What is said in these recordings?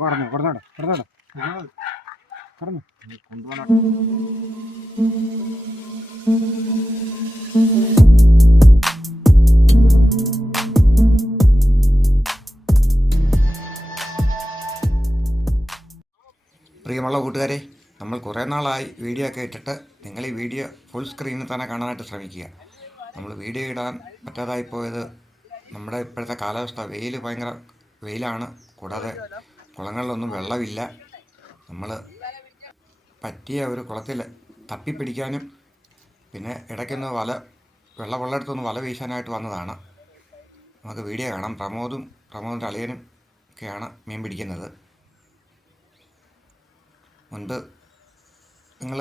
കുറഞ്ഞു കുറഞ്ഞോട്ടെ കുറഞ്ഞോട്ടെ കുറഞ്ഞു കൊണ്ടുപോകണം. പ്രിയമുള്ള കൂട്ടുകാരെ, നമ്മൾ കുറേ നാളായി വീഡിയോ ഒക്കെ ഇട്ടിട്ട് നിങ്ങൾ ഈ വീഡിയോ ഫുൾ സ്ക്രീനിൽ തന്നെ കാണാനായിട്ട് ശ്രമിക്കുക. നമ്മൾ വീഡിയോ ഇടാൻ പറ്റാതായി പോയത് നമ്മുടെ ഇപ്പോഴത്തെ കാലാവസ്ഥ ഭയങ്കര വെയിലാണ്. കൂടാതെ കുളങ്ങളിലൊന്നും വെള്ളമില്ല. നമ്മൾ പറ്റിയ ഒരു കുളത്തിൽ തപ്പിപ്പിടിക്കാനും പിന്നെ ഇടയ്ക്കൊന്ന് വെള്ളമുള്ളിടത്തൊന്ന് വല വീശാനായിട്ട് വന്നതാണ്. നമുക്ക് വീഡിയോ കാണാം. പ്രമോദിൻ്റെ അളിയനും ഒക്കെയാണ് മീൻ പിടിക്കുന്നത്. മുൻപ് നിങ്ങൾ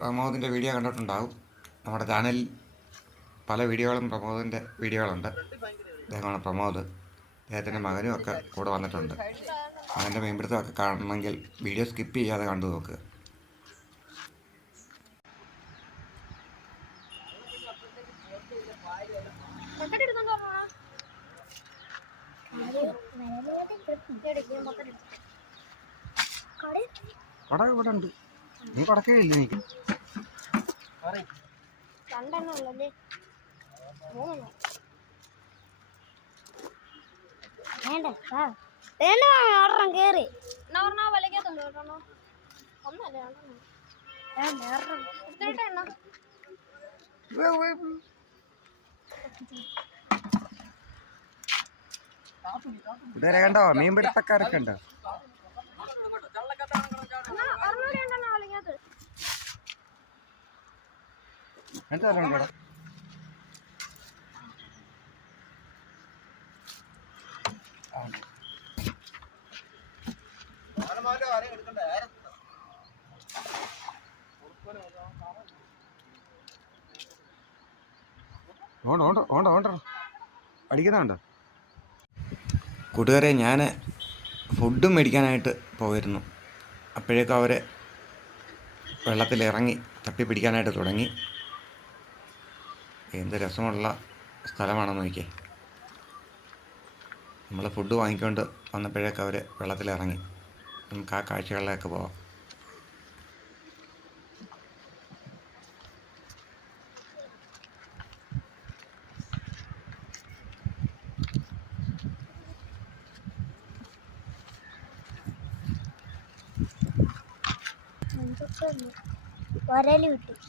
പ്രമോദിൻ്റെ വീഡിയോ കണ്ടിട്ടുണ്ടാവും. നമ്മുടെ ചാനലിൽ പല പ്രമോദിൻ്റെ വീഡിയോകളുണ്ട്. അദ്ദേഹമാണ് പ്രമോദ്. അദ്ദേഹത്തിൻ്റെ മകനും ഒക്കെ കൂടെ വന്നിട്ടുണ്ട്. മകൻ്റെ മീൻപിടുത്തമൊക്കെ കാണണമെങ്കിൽ വീഡിയോ സ്കിപ്പ് ചെയ്യാതെ കണ്ടു നോക്കുക. കട ഇവിടെ ഉണ്ട്. നീ കടക്കുകയില്ല. എനിക്ക് കേറി ഇതുവരെ കണ്ടോ മീൻപിടുത്തക്കാരൊക്കെ ഉണ്ടോ? എന്താ കേട്ടോ അടിക്കുന്നുണ്ടോ? കൂട്ടുകാരെ, ഞാൻ ഫുഡും മേടിക്കാനായിട്ട് പോയിരുന്നു. അപ്പോഴേക്കും അവർ വെള്ളത്തിലിറങ്ങി തപ്പി പിടിക്കാനായിട്ട് തുടങ്ങി. എന്ത് രസമുള്ള സ്ഥലമാണെന്ന് നോക്കിയേ. നമ്മൾ ഫുഡ് വാങ്ങിക്കൊണ്ട് വന്നപ്പോഴേക്കും അവർ വെള്ളത്തിലിറങ്ങി. നമുക്ക് ആ കാഴ്ചകളിലേക്ക് പോവാം.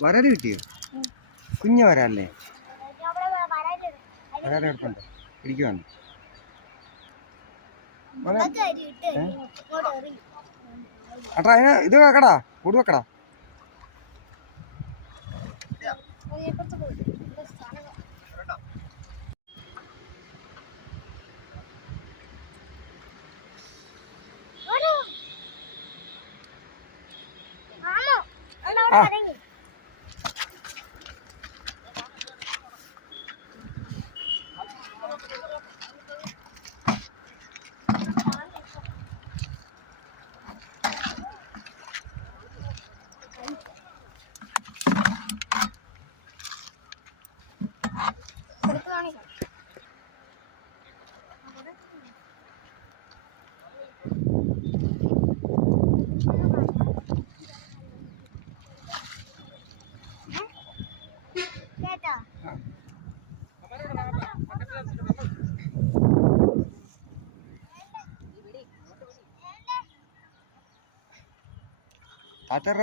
വരല് കിട്ടിയോ? കുഞ്ഞ വരാല്ലേ? വരാലെ എടുക്കണ്ടോ? പിടിക്കുവാണ്. അട്ടാ ഇത് വെക്കടാ, കൂട് വെക്കടാ.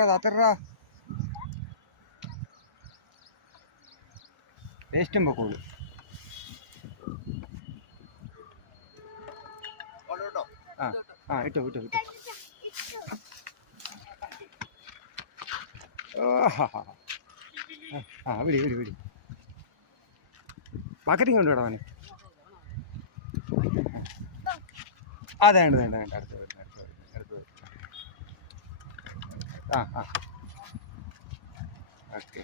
താത്തറാ വേസ്റ്റും പൊക്കോളൂ. ഇട്ടു വിടി ബക്കറ്റിങ് കൊണ്ട് വിടാൻ. വേണ്ട അടുത്ത് ഓക്കെ.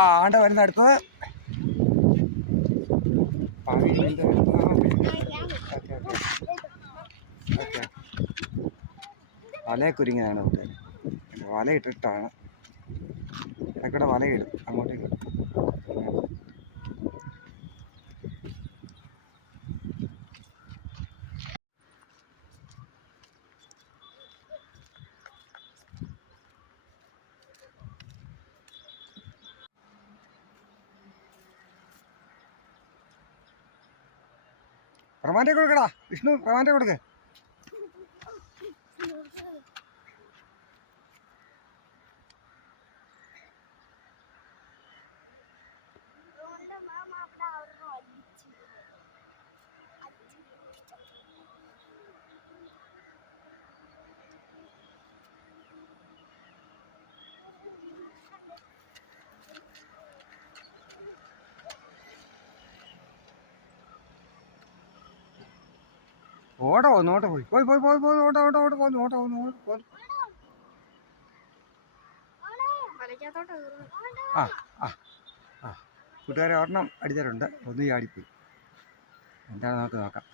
ആണ്ട വരുന്ന അടുത്തത് വലയൊരുങ്ങിയതാണ്. വല ഇട്ടിട്ടാണ് ഇടയ്ക്കൂടെ വലയിടും അങ്ങോട്ടേക്ക്. പ്രമാൻ്റെ കൊടുക്കടാ വിഷ്ണു, പ്രമാൻ്റെ കൊടുക്ക്. ഓട പോന്നു, ഓട്ട പോയി പോയി പോയി പോയി പോയി ഓട്ട ഓട്ട ഓട്ട പോന്നു, ഓട്ട പോന്നു, ഓട്ട പോന്നു. ആ ആ ആ കൂട്ടുകാരെ ഒരെണ്ണം അടിച്ചിട്ടുണ്ട്, ഒന്ന് ചാടിപ്പോയി. എന്താണ് നമുക്ക് നോക്കാം.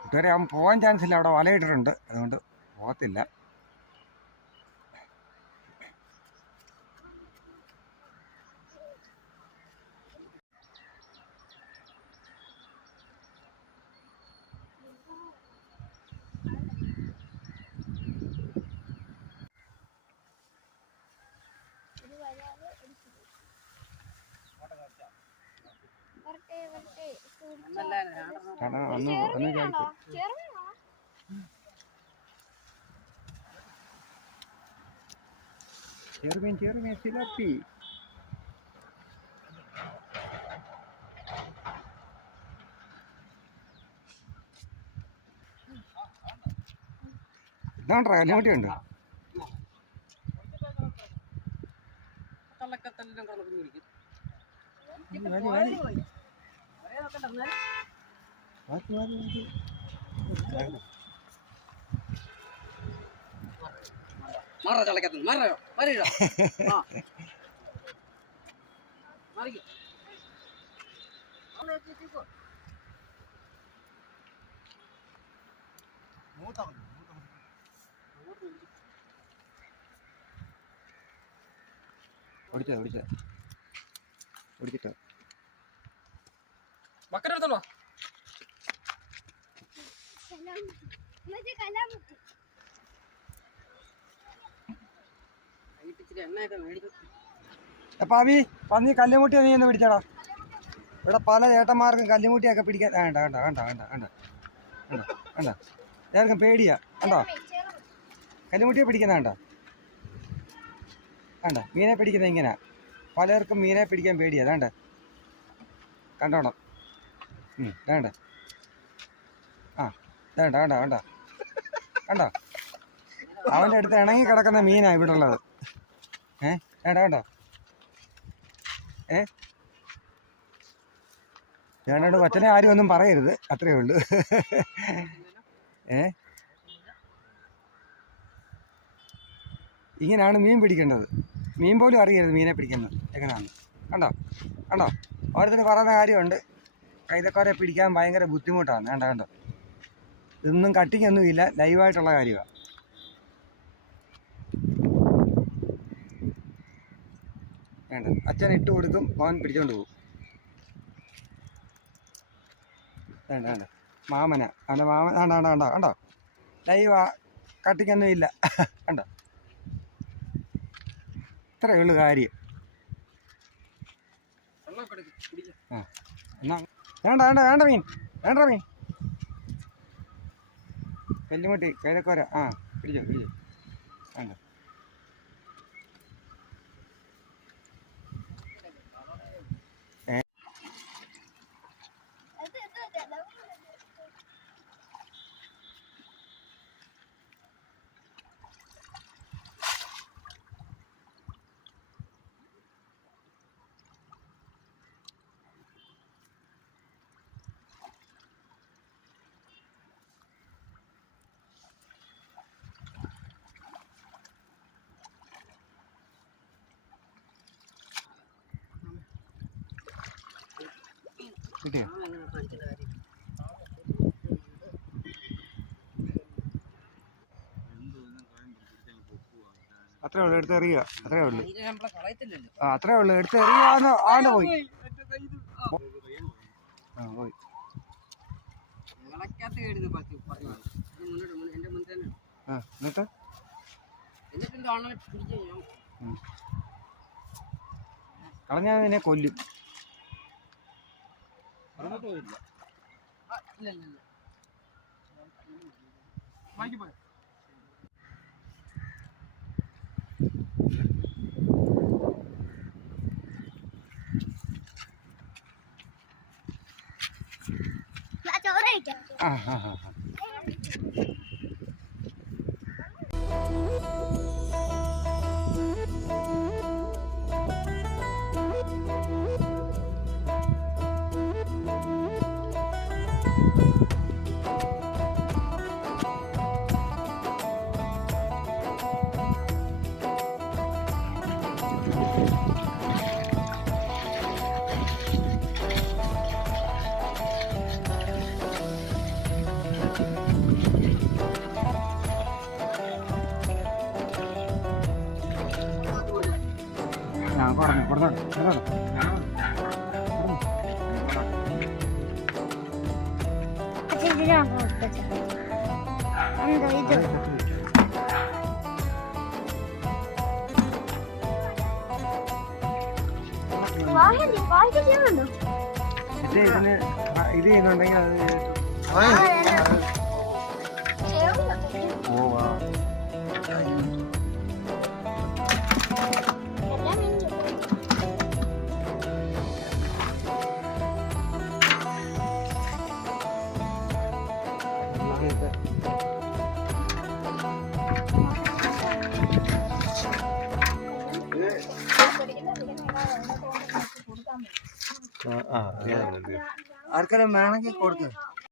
കൂട്ടുകാരെ അവൻ പോകാൻ ചാൻസ് ഇല്ല, അവിടെ വലയിട്ടിട്ടുണ്ട്, അതുകൊണ്ട് പോകത്തില്ല. ഒന്ന് ചാടിപ്പോയി. ചെറുമീൻ ചെറുമീൻ സിലപ്പി. ഇതാണ്ടാ കല്ലുമുട്ടിയുണ്ട്. ഓടിച്ചോ ഓടിച്ചോ ഓടിച്ചിട്ടോ. മക്കനെടുത്തോളൂ. പാവി പന്നി കല്ലുമുട്ടി നീ ഒന്ന് പിടിച്ചടാ. ഇവിടെ പല ചേട്ടന്മാർക്കും കല്ലുമുട്ടിയൊക്കെ പിടിക്കാൻ വേണ്ട വേണ്ട വേണ്ട വേണ്ട വേണ്ട വേണ്ട വേണ്ട എല്ലാവർക്കും പേടിയാ. കണ്ടോ കല്ലുമുട്ടിയെ പിടിക്കുന്ന വേണ്ട വേണ്ട. മീനെ പിടിക്കുന്നത് ഇങ്ങനെ പലർക്കും മീനെ പിടിക്കാൻ പേടിയാ. വേണ്ട കണ്ടോണം. വേണ്ട ആ വേണ്ട വേണ്ട വേണ്ട കണ്ടോ അവൻ്റെ അടുത്ത് ഇണങ്ങി കിടക്കുന്ന മീനാ ഇവിടെ ഉള്ളത്. വേണ്ട വേണ്ട വേണ്ടോട് കൊച്ചനെ ആരും ഒന്നും പറയരുത്, അത്രയേ ഉള്ളൂ. ഇങ്ങനെയാണ് മീൻ പിടിക്കേണ്ടത്. മീൻ പോലും അറിയരുത് മീനെ പിടിക്കുന്നത് എങ്ങനെയാണ്. കണ്ടോ കണ്ടോ ഓരോരുത്തർ പറയുന്ന കാര്യമുണ്ട്, കൈതക്കോരെ പിടിക്കാൻ ഭയങ്കര ബുദ്ധിമുട്ടാണ്. വേണ്ട കണ്ടോ ഇതൊന്നും കട്ടിങ്ങൊന്നും ഇല്ല, ലൈവായിട്ടുള്ള കാര്യമാണ്. വേണ്ട അച്ഛൻ ഇട്ട് കൊടുക്കും, അവൻ പിടിച്ചോണ്ട് പോകും. വേണ്ട വേണ്ട മാമന അവൻ്റെ മാമൻ വേണ്ട വേണ്ട വേണ്ട കണ്ടോ ലൈവാ, കട്ടിക്കൊന്നും ഇല്ല. കണ്ടോ ഇത്രയേ ഉള്ളൂ കാര്യം. ആ എന്നാ വേണ്ട വേണ്ട വേണ്ട മീൻ വേണ്ട മീൻ കല്ലുമുട്ടി കൈതക്കോര. ആ പിടിച്ചോ പിടിച്ചോ വേണ്ട. കിട്ടിയോ അത്രേ ഉള്ളൂ, എടുത്ത് എറിയുക അത്രേ ഉള്ളൂ. ആ അത്രേ ഉള്ളൂ, എടുത്ത് എറിയാന്ന് ആണ്ട് പോയി. ആ പോയി. ആ എന്നിട്ട് കളഞ്ഞാൽ നിന്നെ കൊല്ലും. ആ ഹാ ഹാ ഹാ. കൊടുത്തോട്ടെ. ഇത് ചെയ്യുന്നുണ്ടെങ്കിൽ അത് പോവാ. ആർക്കെല്ലാം വേണമെങ്കിൽ കൊടുക്കുക.